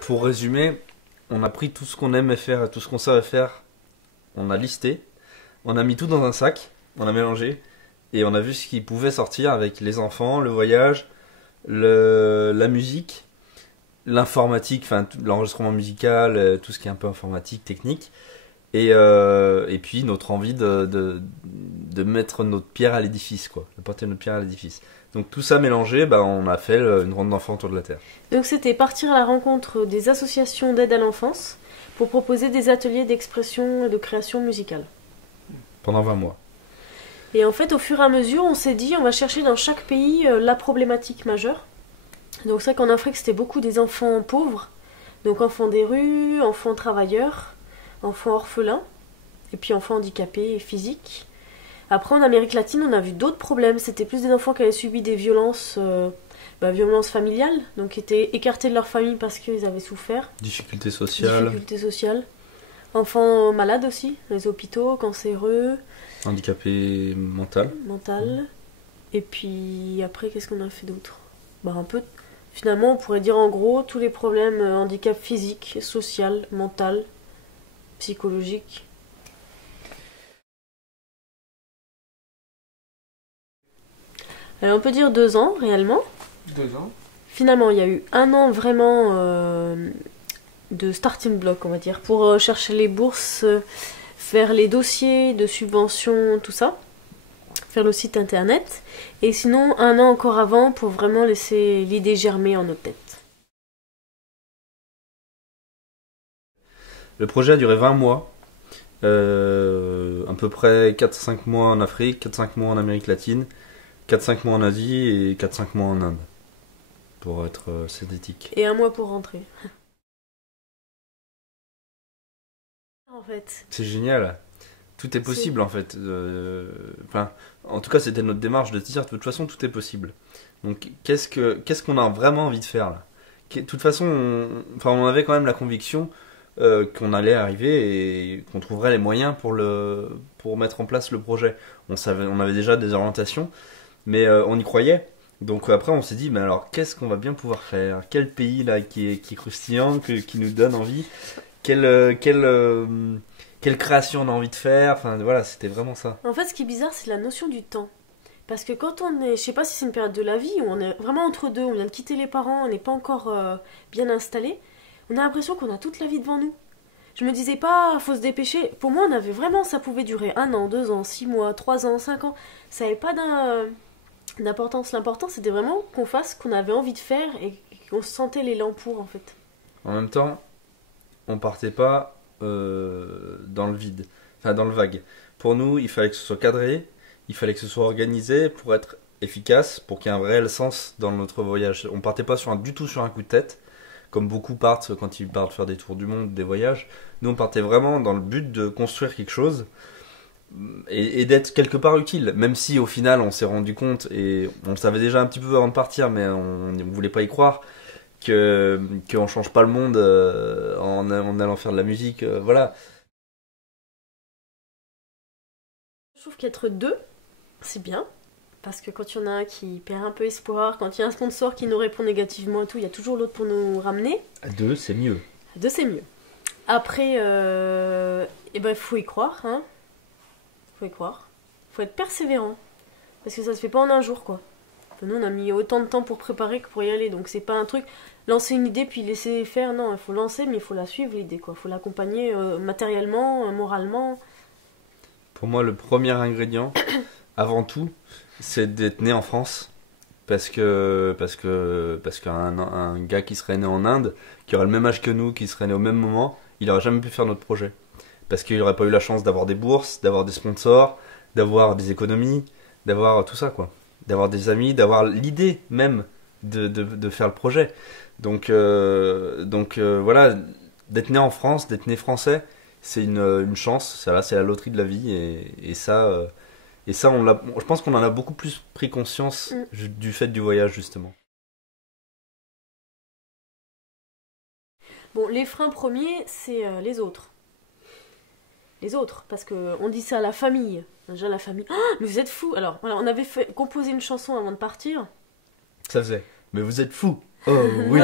Pour résumer, on a pris tout ce qu'on aimait faire et tout ce qu'on savait faire, on a listé, on a mis tout dans un sac, on a mélangé, et on a vu ce qui pouvait sortir avec les enfants, le voyage, la musique, l'informatique, enfin l'enregistrement musical, tout ce qui est un peu informatique, technique, et puis notre envie de mettre notre pierre à l'édifice, quoi, de porter notre pierre à l'édifice. Donc tout ça mélangé, on a fait une ronde d'enfants autour de la Terre. Donc c'était partir à la rencontre des associations d'aide à l'enfance pour proposer des ateliers d'expression et de création musicale. Pendant 20 mois. Et en fait, au fur et à mesure, on s'est dit, on va chercher dans chaque pays la problématique majeure. Donc c'est vrai qu'en Afrique, c'était beaucoup des enfants pauvres, donc enfants des rues, enfants travailleurs, enfants orphelins, et puis enfants handicapés et physiques. Après, en Amérique latine, on a vu d'autres problèmes. C'était plus des enfants qui avaient subi des violences, violences familiales, donc qui étaient écartés de leur famille parce qu'ils avaient souffert. Difficultés sociales. Enfants malades aussi, les hôpitaux, cancéreux. Handicapés mental. Et puis après, qu'est-ce qu'on a fait d'autre ? Un peu. Finalement, on pourrait dire en gros tous les problèmes handicap physique, social, mental, psychologique. Alors, on peut dire 2 ans réellement. 2 ans. Finalement, il y a eu 1 an vraiment de starting block, on va dire, pour chercher les bourses, faire les dossiers de subventions, tout ça, faire le site internet. Et sinon, 1 an encore avant pour vraiment laisser l'idée germer en nos têtes. Le projet a duré 20 mois, à peu près 4-5 mois en Afrique, 4-5 mois en Amérique latine, 4-5 mois en Asie et 4-5 mois en Inde, pour être synthétique. Et 1 mois pour rentrer. En fait. C'est génial, tout est possible en fait. En tout cas, c'était notre démarche de dire de toute façon tout est possible. Donc qu'est-ce qu'on a vraiment envie de faire là ? De toute façon, on avait quand même la conviction qu'on allait arriver et qu'on trouverait les moyens pour mettre en place le projet. On avait déjà des orientations, mais on y croyait. Donc après on s'est dit, mais alors qu'est-ce qu'on va bien pouvoir faire ? Quel pays là qui est croustillant, qui nous donne envie ? Quelle création on a envie de faire ? Enfin voilà, c'était vraiment ça. En fait, ce qui est bizarre, c'est la notion du temps. Parce que quand on est, je sais pas si c'est une période de la vie où on est vraiment entre deux, on vient de quitter les parents, on n'est pas encore bien installé, on a l'impression qu'on a toute la vie devant nous. Je me disais pas, faut se dépêcher. Pour moi, on avait vraiment, ça pouvait durer 1 an, 2 ans, 6 mois, 3 ans, 5 ans. Ça n'avait pas d'importance. L'important, c'était vraiment qu'on fasse ce qu'on avait envie de faire et qu'on sentait l'élan pour, en fait. En même temps, on partait pas dans le vide, enfin dans le vague. Pour nous, il fallait que ce soit cadré, il fallait que ce soit organisé pour être efficace, pour qu'il y ait un réel sens dans notre voyage. On partait pas du tout sur un coup de tête, comme beaucoup partent quand ils partent faire des tours du monde, des voyages. Nous, on partait vraiment dans le but de construire quelque chose et d'être quelque part utile, même si au final on s'est rendu compte, et on le savait déjà un petit peu avant de partir, mais on ne voulait pas y croire, qu'on change pas le monde en allant faire de la musique, voilà. Je trouve qu'être 2, c'est bien. Parce que quand il y en a un qui perd un peu espoir, quand il y a un sponsor qui nous répond négativement et tout, il y a toujours l'autre pour nous ramener. À 2, c'est mieux. À 2, c'est mieux. Après, faut y croire, hein. Faut y croire. Faut être persévérant. Parce que ça se fait pas en un jour, quoi. Enfin, nous, on a mis autant de temps pour préparer que pour y aller. Donc c'est pas un truc, lancer une idée puis laisser faire. Non, il faut lancer, mais il faut la suivre, l'idée, quoi. Il faut l'accompagner matériellement, moralement. Pour moi, le premier ingrédient, avant tout, c'est d'être né en France. Parce qu'un gars qui serait né en Inde, qui aurait le même âge que nous, qui serait né au même moment, il n'aurait jamais pu faire notre projet. Parce qu'il n'aurait pas eu la chance d'avoir des bourses, d'avoir des sponsors, d'avoir des économies, d'avoir tout ça, quoi. D'avoir des amis, d'avoir l'idée même de faire le projet. Donc voilà, d'être né en France, d'être né français, c'est une chance. C'est la loterie de la vie. Et ça, je pense qu'on en a beaucoup plus pris conscience du fait du voyage, justement. Bon, les freins premiers, c'est les autres. Les autres, parce qu'on dit ça à la famille. Déjà, la famille, mais vous êtes fous. Alors, voilà, on avait composé une chanson avant de partir. Ça faisait. Mais vous êtes fous. Oh oui.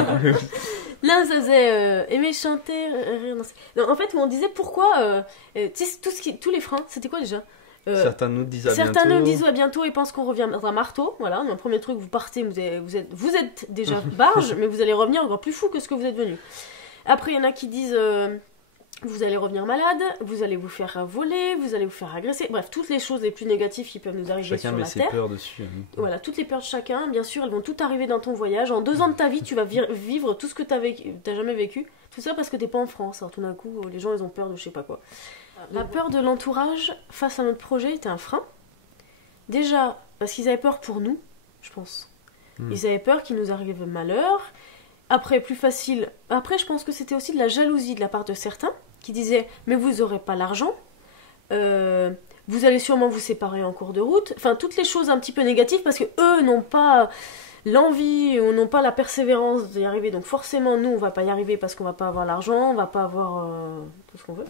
Là, ça faisait aimer chanter, rire, danser. Non, en fait, où on disait pourquoi. Tu sais, tous les freins, c'était quoi déjà Certains nous disent à Certains bientôt. nous disent à bientôt et pensent qu'on reviendra marteau. Voilà, un premier truc, vous partez, vous êtes déjà barge, mais vous allez revenir encore plus fou que ce que vous êtes venu. Après, il y en a qui disent vous allez revenir malade, vous allez vous faire voler, vous allez vous faire agresser. Bref, toutes les choses les plus négatives qui peuvent nous arriver Chacun sur met la ses Terre. peurs dessus. Voilà, toutes les peurs de chacun, bien sûr, elles vont toutes arriver dans ton voyage. En 2 ans de ta vie, tu vas vivre tout ce que t'as jamais vécu. Tout ça parce que t'es pas en France. Alors tout d'un coup, les gens, ils ont peur de je sais pas quoi. La peur de l'entourage face à notre projet était un frein. Déjà, parce qu'ils avaient peur pour nous, je pense. Ils avaient peur qu'il nous arrive malheur. Après, plus facile. Après, je pense que c'était aussi de la jalousie de la part de certains qui disaient mais vous aurez pas l'argent. Vous allez sûrement vous séparer en cours de route. Enfin, toutes les choses un petit peu négatives parce que eux n'ont pas l'envie ou n'ont pas la persévérance d'y arriver. Donc forcément, nous, on va pas y arriver parce qu'on va pas avoir l'argent, on va pas avoir tout ce qu'on veut.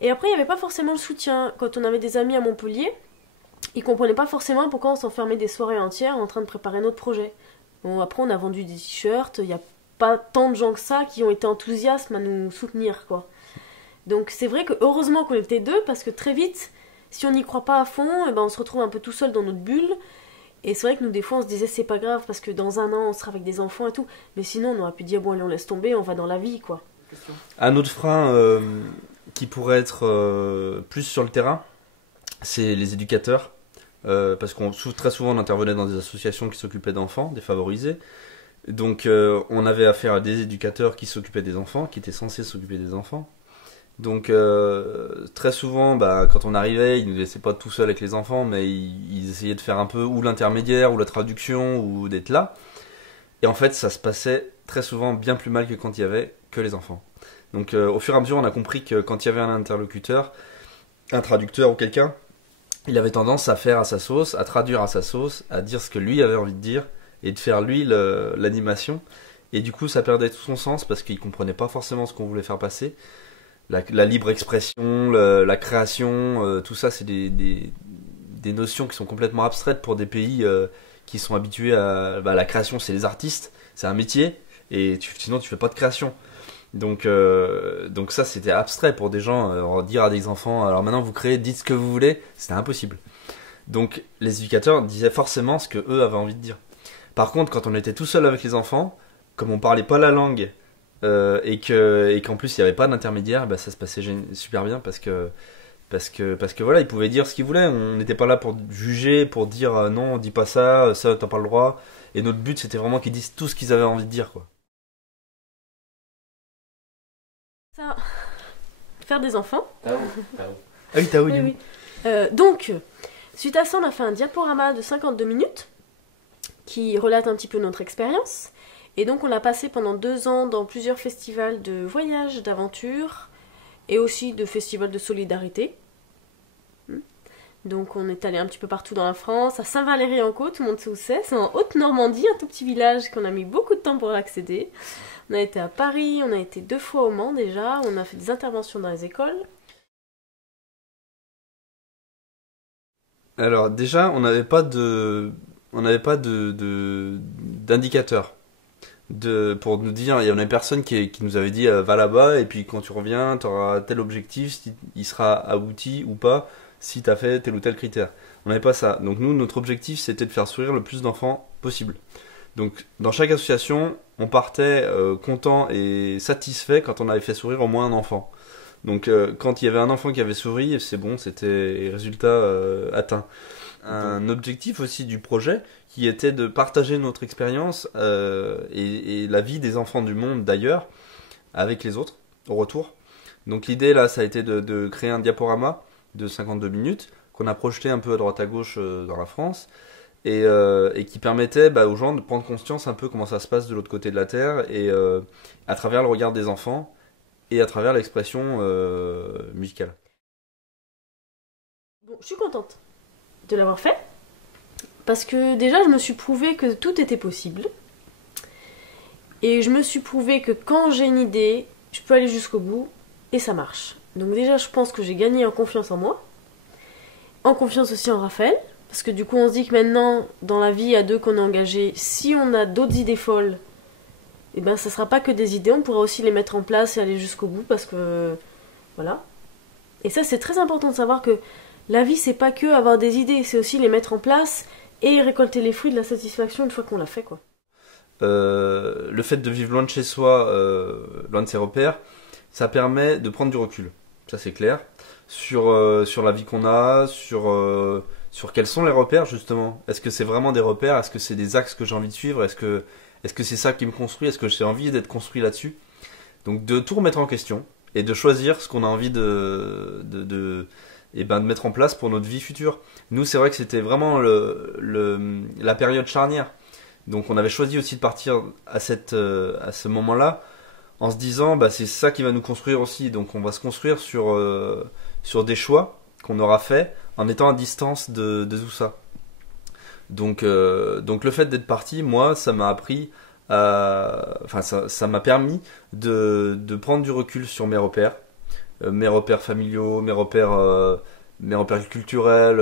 Et après, il n'y avait pas forcément le soutien. Quand on avait des amis à Montpellier, ils comprenaient pas forcément pourquoi on s'enfermait des soirées entières en train de préparer notre projet. Bon, après, on a vendu des t-shirts, il n'y a pas tant de gens que ça qui ont été enthousiastes à nous soutenir, quoi. Donc c'est vrai que heureusement qu'on était 2 parce que très vite, si on n'y croit pas à fond, eh ben on se retrouve un peu tout seul dans notre bulle. Et c'est vrai que nous des fois on se disait c'est pas grave parce que dans 1 an on sera avec des enfants et tout. Mais sinon on aurait pu dire bon allez on laisse tomber, on va dans la vie quoi. Un autre frein qui pourrait être plus sur le terrain, c'est les éducateurs. Parce qu'on très souvent on intervenait dans des associations qui s'occupaient d'enfants, défavorisés. Donc on avait affaire à des éducateurs qui s'occupaient des enfants, qui étaient censés s'occuper des enfants. Donc très souvent, quand on arrivait, ils nous laissaient pas tout seuls avec les enfants, mais ils essayaient de faire un peu ou l'intermédiaire, ou la traduction, ou d'être là. Et en fait, ça se passait très souvent bien plus mal que quand il y avait que les enfants. Donc au fur et à mesure, on a compris que quand il y avait un interlocuteur, un traducteur ou quelqu'un, il avait tendance à faire à sa sauce, à traduire à sa sauce, à dire ce que lui avait envie de dire, et de faire lui l'animation. Et du coup, ça perdait tout son sens parce qu'il comprenait pas forcément ce qu'on voulait faire passer. La libre expression, la création, tout ça, c'est des notions qui sont complètement abstraites pour des pays qui sont habitués à la création. C'est les artistes, c'est un métier, et sinon tu fais pas de création. Donc ça, c'était abstrait pour des gens. Dire à des enfants, alors maintenant vous créez, dites ce que vous voulez, c'était impossible. Donc les éducateurs disaient forcément ce que eux avaient envie de dire. Par contre, quand on était tout seul avec les enfants, comme on parlait pas la langue, et qu'en plus il n'y avait pas d'intermédiaire, ça se passait super bien parce que voilà, ils pouvaient dire ce qu'ils voulaient. On n'était pas là pour juger, pour dire non, dis pas ça, ça t'as pas le droit. Et notre but c'était vraiment qu'ils disent tout ce qu'ils avaient envie de dire, quoi. Ça, faire des enfants. Ah oui, t'as oui, oui. Donc, suite à ça, on a fait un diaporama de 52 minutes qui relate un petit peu notre expérience. Et donc on l'a passé pendant 2 ans dans plusieurs festivals de voyage, d'aventure et aussi de festivals de solidarité. Donc on est allé un petit peu partout dans la France, à Saint-Valery-en-Caux, tout le monde sait où c'est en Haute-Normandie, un tout petit village qu'on a mis beaucoup de temps pour accéder. On a été à Paris, on a été 2 fois au Mans déjà, on a fait des interventions dans les écoles. Alors déjà, on n'avait pas d'indicateur. Pour nous dire, il y en a personne qui nous avait dit va là-bas et puis quand tu reviens tu auras tel objectif, il sera abouti ou pas si tu as fait tel ou tel critère. On n'avait pas ça. Donc nous, notre objectif c'était de faire sourire le plus d'enfants possible. Donc dans chaque association on partait content et satisfait quand on avait fait sourire au moins un enfant. Donc quand il y avait un enfant qui avait souri, c'est bon, c'était résultat atteint. Un objectif aussi du projet qui était de partager notre expérience et la vie des enfants du monde d'ailleurs avec les autres au retour. Donc l'idée là, ça a été de créer un diaporama de 52 minutes qu'on a projeté un peu à droite à gauche dans la France et qui permettait aux gens de prendre conscience un peu comment ça se passe de l'autre côté de la Terre et à travers le regard des enfants et à travers l'expression musicale. Bon, je suis contente de l'avoir fait parce que déjà je me suis prouvé que tout était possible et je me suis prouvé que quand j'ai une idée je peux aller jusqu'au bout et ça marche. Donc déjà je pense que j'ai gagné en confiance en moi, en confiance aussi en Raphaël Parce que du coup, on se dit que maintenant, dans la vie à deux qu'on est engagé, si on a d'autres idées folles, et ben ça sera pas que des idées, on pourra aussi les mettre en place et aller jusqu'au bout parce que voilà. Et ça, c'est très important de savoir que la vie, c'est pas que avoir des idées, c'est aussi les mettre en place et récolter les fruits de la satisfaction une fois qu'on l'a fait, quoi. Le fait de vivre loin de chez soi, loin de ses repères, ça permet de prendre du recul. Ça, c'est clair. Sur la vie qu'on a, sur quels sont les repères, justement. Est-ce que c'est vraiment des repères? Est-ce que c'est des axes que j'ai envie de suivre? Est-ce que c'est ça qui me construit? Est-ce que j'ai envie d'être construit là-dessus? Donc, de tout remettre en question et de choisir ce qu'on a envie de mettre en place pour notre vie future. Nous, c'est vrai que c'était vraiment la période charnière. Donc on avait choisi aussi de partir à ce moment-là en se disant bah, c'est ça qui va nous construire aussi. Donc on va se construire sur des choix qu'on aura fait en étant à distance de tout ça. Donc le fait d'être parti, moi, ça m'a appris ça m'a permis de prendre du recul sur mes repères familiaux, mes repères culturels,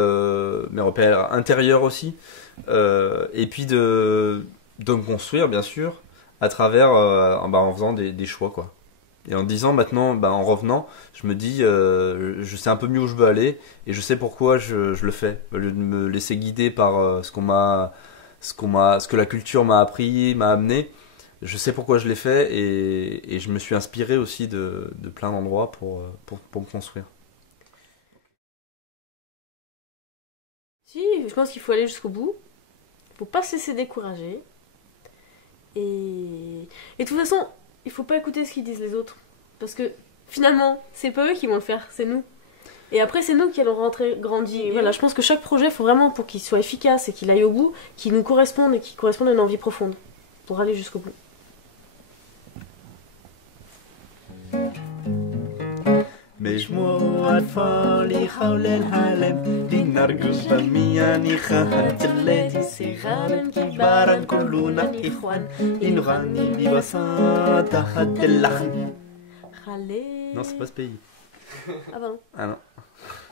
mes repères intérieurs aussi. Et puis de me construire bien sûr à travers en faisant des choix quoi. Et en disant maintenant en revenant je me dis je sais un peu mieux où je veux aller et je sais pourquoi je le fais au lieu de me laisser guider par ce que la culture m'a appris, m'a amené. Je sais pourquoi je l'ai fait et je me suis inspiré aussi de plein d'endroits pour me construire. Si, je pense qu'il faut aller jusqu'au bout. Faut pas se laisser décourager. Et de toute façon, il faut pas écouter ce qu'ils disent les autres. Parce que finalement, c'est pas eux qui vont le faire, c'est nous. Et après, c'est nous qui allons rentrer, grandir. Et voilà, je pense que chaque projet, il faut vraiment, pour qu'il soit efficace et qu'il aille au bout, qu'il nous corresponde et qu'il corresponde à une envie profonde. Pour aller jusqu'au bout. مجموعة أطفال حول العالم لنرقص بميانخ التي صغارا كبارا كلنا إخوان لنغني ببساطة اللحن. Non, c'est pas ce pays. Ah bah non. Ah non.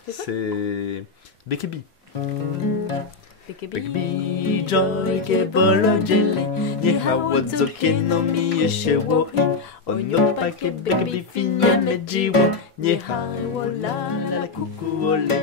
C'est BKB. BKB joy ke bolo jele nie hawo zokie no mi shewo onyo pa ke BKB finia mejiwo nie hawo la la kuku ole.